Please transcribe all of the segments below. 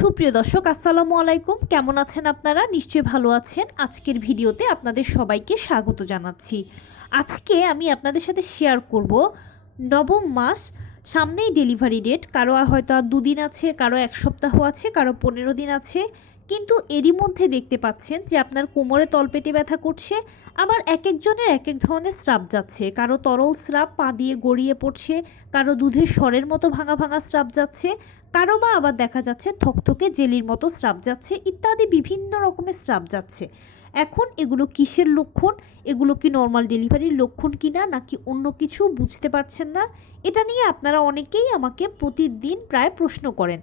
সুপ্রিয় দর্শক আসসালামু আলাইকুম, কেমন আছেন আপনারা? নিশ্চয়ই ভালো আছেন। আজকের ভিডিওতে আপনাদের সবাইকে স্বাগত জানাচ্ছি। আজকে আমি আপনাদের সাথে শেয়ার করব নবম মাস, সামনেই ডেলিভারি ডেট। কারো হয়তো আর দুদিন আছে, কারো এক সপ্তাহ আছে, কারো 15 দিন আছে। কিন্তু এরই মধ্যে দেখতে পাচ্ছেন যে আপনার কোমরে তলপেটে ব্যথা করছে। আবার এক একজনের এক এক ধরনের স্রাব যাচ্ছে। কারো তরল স্রাব পা দিয়ে গড়িয়ে পড়ছে, কারো দুধের স্বরের মতো ভাঙা ভাঙা স্রাব যাচ্ছে, কারো বা আবার দেখা যাচ্ছে থকথকে জেলির মতো স্রাব যাচ্ছে, ইত্যাদি বিভিন্ন রকমের স্রাব যাচ্ছে। এখন এগুলো কিসের লক্ষণ? এগুলো কি নর্মাল ডেলিভারির লক্ষণ কিনা নাকি অন্য কিছু বুঝতে পারছেন না? এটা নিয়ে আপনারা অনেকেই আমাকে প্রতিদিন প্রায় প্রশ্ন করেন।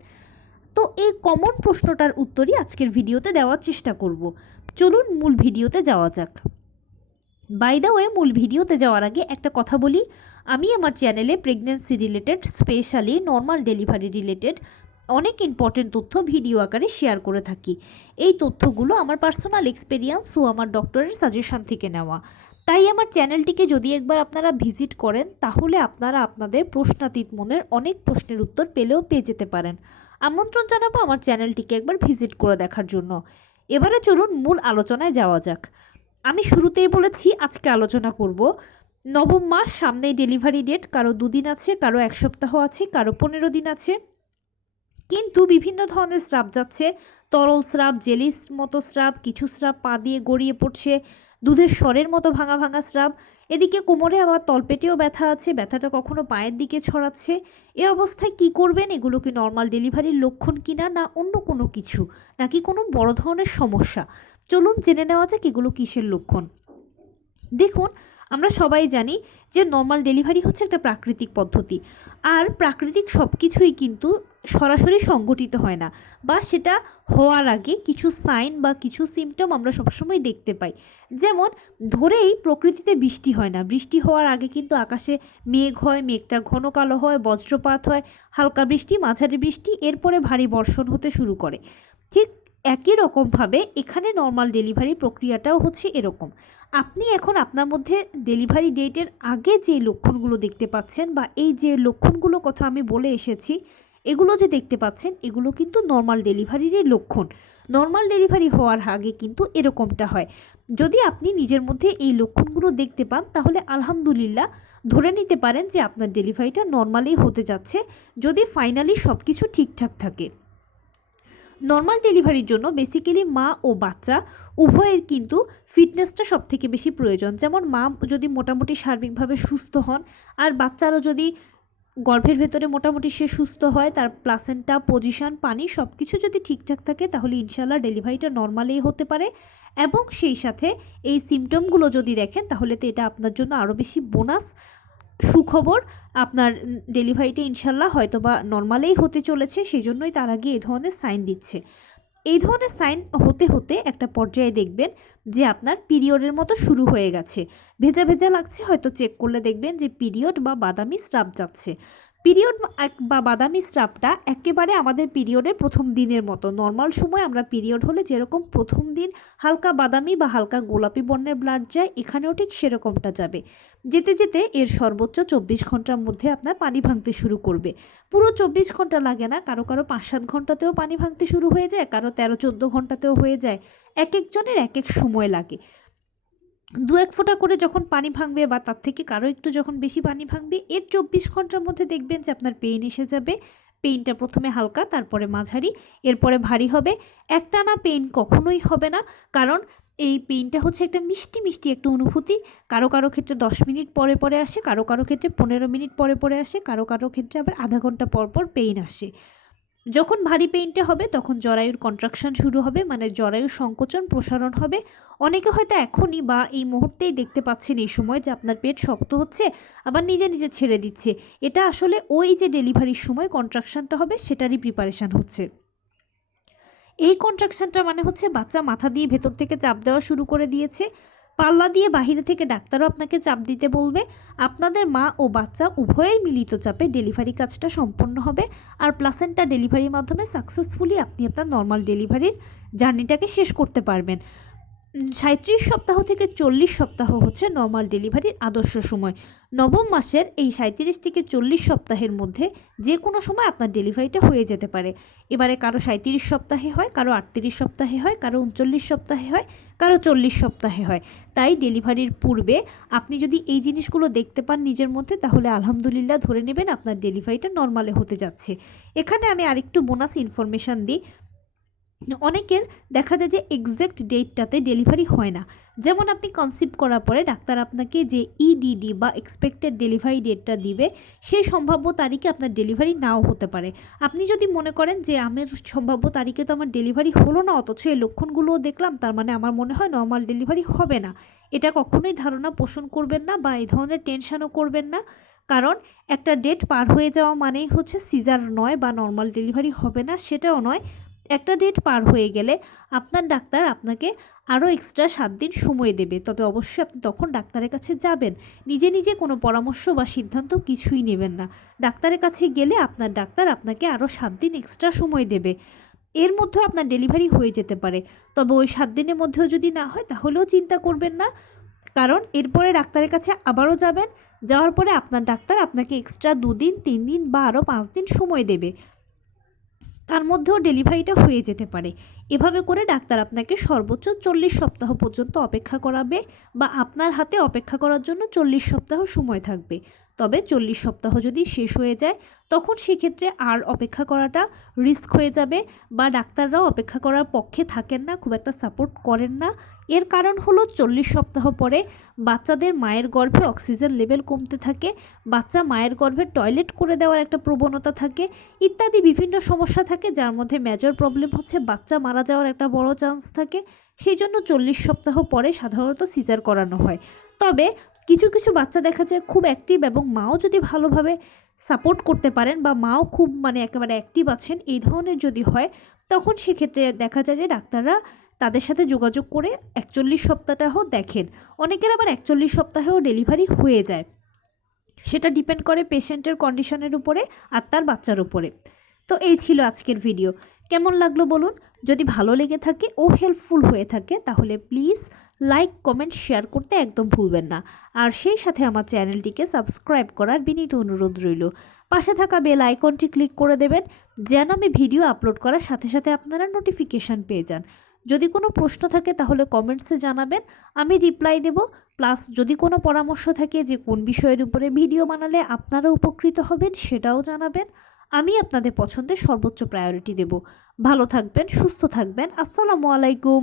তো এই কমন প্রশ্নটার উত্তরই আজকের ভিডিওতে দেওয়ার চেষ্টা করব। চলুন মূল ভিডিওতে যাওয়া যাক। বাই দ্য ওয়ে, মূল ভিডিওতে যাওয়ার আগে একটা কথা বলি। আমি আমার চ্যানেলে pregnancy related, specially normal delivery related অনেক ইম্পর্টেন্ট তথ্য ভিডিও আকারে শেয়ার করে থাকি। এই তথ্যগুলো আমার পার্সোনাল এক্সপেরিয়েন্স ও আমার ডক্টরের সাজেশন থেকে নেওয়া। তাই আমার চ্যানেলটিকে যদি একবার আপনারা ভিজিট করেন, তাহলে আপনারা আপনাদের প্রশ্নাতীত মনের অনেক প্রশ্নের উত্তর পেয়ে যেতে পারেন। আমন্ত্রণ জানাবো আমার চ্যানেলটিকে একবার ভিজিট করে দেখার জন্য। এবারে চলুন মূল আলোচনায় যাওয়া যাক। আমি শুরুতেই বলেছি আজকে আলোচনা করব নবম মাস, সামনেই ডেলিভারি ডেট। কারো দুদিন আছে, কারো এক সপ্তাহ আছে, কারো 15 দিন আছে। কিন্তু বিভিন্ন ধরনের স্রাব যাচ্ছে। তরল স্রাব, জেলিস মতো স্রাব, কিছু স্রাব পা দিয়ে গড়িয়ে পড়ছে, দুধের স্বরের মতো ভাঙা ভাঙা স্রাব। এদিকে কোমরে আবার তলপেটেও ব্যথা আছে, ব্যথাটা কখনো পায়ের দিকে ছড়াচ্ছে। এ অবস্থায় কি করবেন? এগুলো কি নর্মাল ডেলিভারির লক্ষণ কিনা, না অন্য কোনো কিছু, নাকি কোনো বড় ধরনের সমস্যা? চলুন জেনে নেওয়া যাক এগুলো কিসের লক্ষণ। দেখুন, আমরা সবাই জানি যে নর্মাল ডেলিভারি হচ্ছে একটা প্রাকৃতিক পদ্ধতি। আর প্রাকৃতিক সব কিছুই কিন্তু সরাসরি সংঘটিত হয় না, বা সেটা হওয়ার আগে কিছু সাইন বা কিছু সিমটম আমরা সবসময় দেখতে পাই। যেমন ধরেই প্রকৃতিতে বৃষ্টি হয় না, বৃষ্টি হওয়ার আগে কিন্তু আকাশে মেঘ হয়, মেঘটা ঘন কালো হয়, বজ্রপাত হয়, হালকা বৃষ্টি, মাঝারি বৃষ্টি, এরপরে ভারী বর্ষণ হতে শুরু করে। ঠিক একই রকমভাবে এখানে নর্মাল ডেলিভারি প্রক্রিয়াটাও হচ্ছে এরকম। আপনি এখন আপনার মধ্যে ডেলিভারি ডেটের আগে যে লক্ষণগুলো দেখতে পাচ্ছেন, বা এই যে লক্ষণগুলো কথা আমি বলে এসেছি, এগুলো যে দেখতে পাচ্ছেন, এগুলো কিন্তু নর্মাল ডেলিভারিরই লক্ষণ। নর্মাল ডেলিভারি হওয়ার আগে কিন্তু এরকমটা হয়। যদি আপনি নিজের মধ্যে এই লক্ষণগুলো দেখতে পান, তাহলে আলহামদুলিল্লাহ ধরে নিতে পারেন যে আপনার ডেলিভারিটা নর্মালি হতে যাচ্ছে, যদি ফাইনালি সব কিছু ঠিকঠাক থাকে। নর্মাল ডেলিভারির জন্য বেসিক্যালি মা ও বাচ্চা উভয়ের কিন্তু ফিটনেসটা সবথেকে বেশি প্রয়োজন। যেমন মা যদি মোটামুটি সার্বিকভাবে সুস্থ হন, আর বাচ্চারও যদি গর্ভের ভেতরে মোটামুটি সে সুস্থ হয়, তার প্লাসেন্টা, পজিশন, পানি সব কিছু যদি ঠিকঠাক থাকে, তাহলে ইনশাল্লাহ ডেলিভারিটা নর্মালি হতে পারে। এবং সেই সাথে এই সিমটমগুলো যদি দেখেন, তাহলে তো এটা আপনার জন্য আরও বেশি বোনাস সুখবর। আপনার ডেলিভারিটা ইনশাল্লাহ হয়তো বা নর্মালেই হতে চলেছে, সেই জন্যই তার আগে এই ধরনের সাইন দিচ্ছে। এই ধরনের সাইন হতে হতে একটা পর্যায়ে দেখবেন যে আপনার পিরিয়ডের মতো শুরু হয়ে গেছে, ভেজা ভেজা লাগছে, হয়তো চেক করলে দেখবেন যে পিরিয়ড বা বাদামি স্রাব যাচ্ছে। পিরিয়ড বা বাদামি স্রাবটা একেবারে আমাদের পিরিয়ডের প্রথম দিনের মতো। নর্মাল সময় আমরা পিরিয়ড হলে যেরকম প্রথম দিন হালকা বাদামি বা হালকা গোলাপি বর্ণের ব্লাড যায়, এখানেও ঠিক সেরকমটা যাবে। যেতে যেতে এর সর্বোচ্চ 24 ঘন্টার মধ্যে আপনার পানি ভাঙতে শুরু করবে। পুরো 24 ঘন্টা লাগে না, কারো কারো 5-7 ঘন্টাতেও পানি ভাঙতে শুরু হয়ে যায়, কারো 13-14 ঘন্টাতেও হয়ে যায়। এক একজনের এক এক সময় লাগে। 2-1 ফোঁটা করে যখন পানি ভাঙবে, বা তার থেকে কারো একটু যখন বেশি পানি ভাঙবে, এর 24 ঘন্টার মধ্যে দেখবেন যে আপনার পেইন এসে যাবে। পেইনটা প্রথমে হালকা, তারপরে মাঝারি, এরপরে ভারী হবে। একটানা পেইন কখনোই হবে না, কারণ এই পেইনটা হচ্ছে একটা মিষ্টি মিষ্টি একটা অনুভূতি। কারো কারো ক্ষেত্রে 10 মিনিট পরে পরে আসে, কারো কারো ক্ষেত্রে 15 মিনিট পরে পরে আসে, কারো কারো ক্ষেত্রে আবার আধা ঘন্টা পর পর পেইন আসে। যখন ভারী পেইনটা হবে, তখন জরায়ুর কন্ট্রাকশন শুরু হবে, মানে জরায়ুর সংকোচন প্রসারণ হবে। অনেকে হয়তো এখনই বা এই মুহূর্তেই দেখতে পাচ্ছেন এই সময় যে আপনার পেট শক্ত হচ্ছে, আবার নিজে নিজে ছেড়ে দিচ্ছে। এটা আসলে ওই যে ডেলিভারির সময় কন্ট্রাকশনটা হবে, সেটারই প্রিপারেশান হচ্ছে। এই কন্ট্রাকশনটা মানে হচ্ছে বাচ্চা মাথা দিয়ে ভেতর থেকে চাপ দেওয়া শুরু করে দিয়েছে। পাল্লা দিয়ে বাহিরে থেকে ডাক্তারও আপনাকে চাপ দিতে বলবে। আপনাদের মা ও বাচ্চা উভয়ের মিলিত চাপে ডেলিভারি কাজটা সম্পন্ন হবে, আর প্লাসেন্টা ডেলিভারির মাধ্যমে সাকসেসফুলি আপনি আপনার নর্মাল ডেলিভারির জার্নিটাকে শেষ করতে পারবেন। 37 সপ্তাহ থেকে 40 সপ্তাহ হচ্ছে নর্মাল ডেলিভারির আদর্শ সময়। নবম মাসের এই 37 থেকে 40 সপ্তাহের মধ্যে যে কোনো সময় আপনার ডেলিভারিটা হয়ে যেতে পারে। এবারে কারো 37 সপ্তাহে হয়, কারো 38 সপ্তাহে হয়, কারো 39 সপ্তাহে হয়, কারো 40 সপ্তাহে হয়। তাই ডেলিভারির পূর্বে আপনি যদি এই জিনিসগুলো দেখতে পান নিজের মধ্যে, তাহলে আলহামদুলিল্লাহ ধরে নেবেন আপনার ডেলিভারিটা নর্মালে হতে যাচ্ছে। এখানে আমি আরেকটু বোনাস ইনফরমেশান দিই। অনেকের দেখা যায় যে এক্স্যাক্ট ডেটটাতে ডেলিভারি হয় না। যেমন আপনি কনসিভ করার পরে ডাক্তার আপনাকে যে ইডিডি বা এক্সপেক্টেড ডেলিভারি ডেটটা দিবে, সেই সম্ভাব্য তারিখে আপনার ডেলিভারি নাও হতে পারে। আপনি যদি মনে করেন যে আমার সম্ভাব্য তারিখে তো আমার ডেলিভারি হলো না, অথচ এই লক্ষণগুলোও দেখলাম, তার মানে আমার মনে হয় নর্মাল ডেলিভারি হবে না, এটা কখনোই ধারণা পোষণ করবেন না বা এই ধরনের টেনশনও করবেন না। কারণ একটা ডেট পার হয়ে যাওয়া মানেই হচ্ছে সিজার নয় বা নর্মাল ডেলিভারি হবে না, সেটাও নয়। একটা ডেট পার হয়ে গেলে আপনার ডাক্তার আপনাকে আরও এক্সট্রা 7 দিন সময় দেবে। তবে অবশ্যই আপনি তখন ডাক্তারের কাছে যাবেন, নিজে নিজে কোনো পরামর্শ বা সিদ্ধান্ত কিছুই নেবেন না। ডাক্তারের কাছে গেলে আপনার ডাক্তার আপনাকে আরও 7 দিন এক্সট্রা সময় দেবে। এর মধ্যেও আপনার ডেলিভারি হয়ে যেতে পারে। তবে ওই 7 দিনের মধ্যেও যদি না হয় তাহলেও চিন্তা করবেন না, কারণ এরপরে ডাক্তারের কাছে আবারও যাবেন। যাওয়ার পরে আপনার ডাক্তার আপনাকে এক্সট্রা 2 দিন, 3 দিন বা আরও 5 দিন সময় দেবে, তার মধ্যেও ডেলিভারিটা হয়ে যেতে পারে। এভাবে করে ডাক্তার আপনাকে সর্বোচ্চ 40 সপ্তাহ পর্যন্ত অপেক্ষা করাবে বা আপনার হাতে অপেক্ষা করার জন্য 40 সপ্তাহ সময় থাকবে। তবে 40 সপ্তাহ যদি শেষ হয়ে যায় তখন সেক্ষেত্রে আর অপেক্ষা করাটা রিস্ক হয়ে যাবে বা ডাক্তাররাও অপেক্ষা করার পক্ষে থাকেন না, খুব একটা সাপোর্ট করেন না। এর কারণ হলো 40 সপ্তাহ পরে বাচ্চাদের মায়ের গর্ভে অক্সিজেন লেভেল কমতে থাকে, বাচ্চা মায়ের গর্ভে টয়লেট করে দেওয়ার একটা প্রবণতা থাকে, ইত্যাদি বিভিন্ন সমস্যা থাকে, যার মধ্যে মেজর প্রবলেম হচ্ছে বাচ্চা মারা যাওয়ার একটা বড় চান্স থাকে। সেই জন্য 40 সপ্তাহ পরে সাধারণত সিজার করানো হয়। তবে কিছু কিছু বাচ্চা দেখা যায় খুব অ্যাক্টিভ এবং মাও যদি ভালোভাবে সাপোর্ট করতে পারেন বা মাও খুব একেবারে অ্যাক্টিভ আছেন, এই ধরনের যদি হয় তখন সেক্ষেত্রে দেখা যায় যে ডাক্তাররা তাদের সাথে যোগাযোগ করে 41 সপ্তাহটাও দেখেন। অনেকের আবার 41 সপ্তাহেও ডেলিভারি হয়ে যায়, সেটা ডিপেন্ড করে পেশেন্টের কন্ডিশনের উপরে আর তার বাচ্চার উপরে। তো এই ছিল আজকের ভিডিও। কেমন লাগলো বলুন? যদি ভালো লেগে থাকে ও হেল্পফুল হয়ে থাকে তাহলে প্লিজ লাইক, কমেন্ট, শেয়ার করতে একদম ভুলবেন না। আর সেই সাথে আমার চ্যানেলটিকে সাবস্ক্রাইব করার বিনীত অনুরোধ রইল। পাশে থাকা বেল আইকনটি ক্লিক করে দেবেন যেন আমি ভিডিও আপলোড করার সাথে সাথে আপনারা নোটিফিকেশান পেয়ে যান। যদি কোনো প্রশ্ন থাকে তাহলে কমেন্টসে জানাবেন, আমি রিপ্লাই দেব। প্লাস যদি কোনো পরামর্শ থাকে যে কোন বিষয়ের উপরে ভিডিও বানালে আপনারা উপকৃত হবেন সেটাও জানাবেন। আমি আপনাদের পছন্দের সর্বোচ্চ প্রায়োরিটি দেব। ভালো থাকবেন, সুস্থ থাকবেন। আসসালামু আলাইকুম।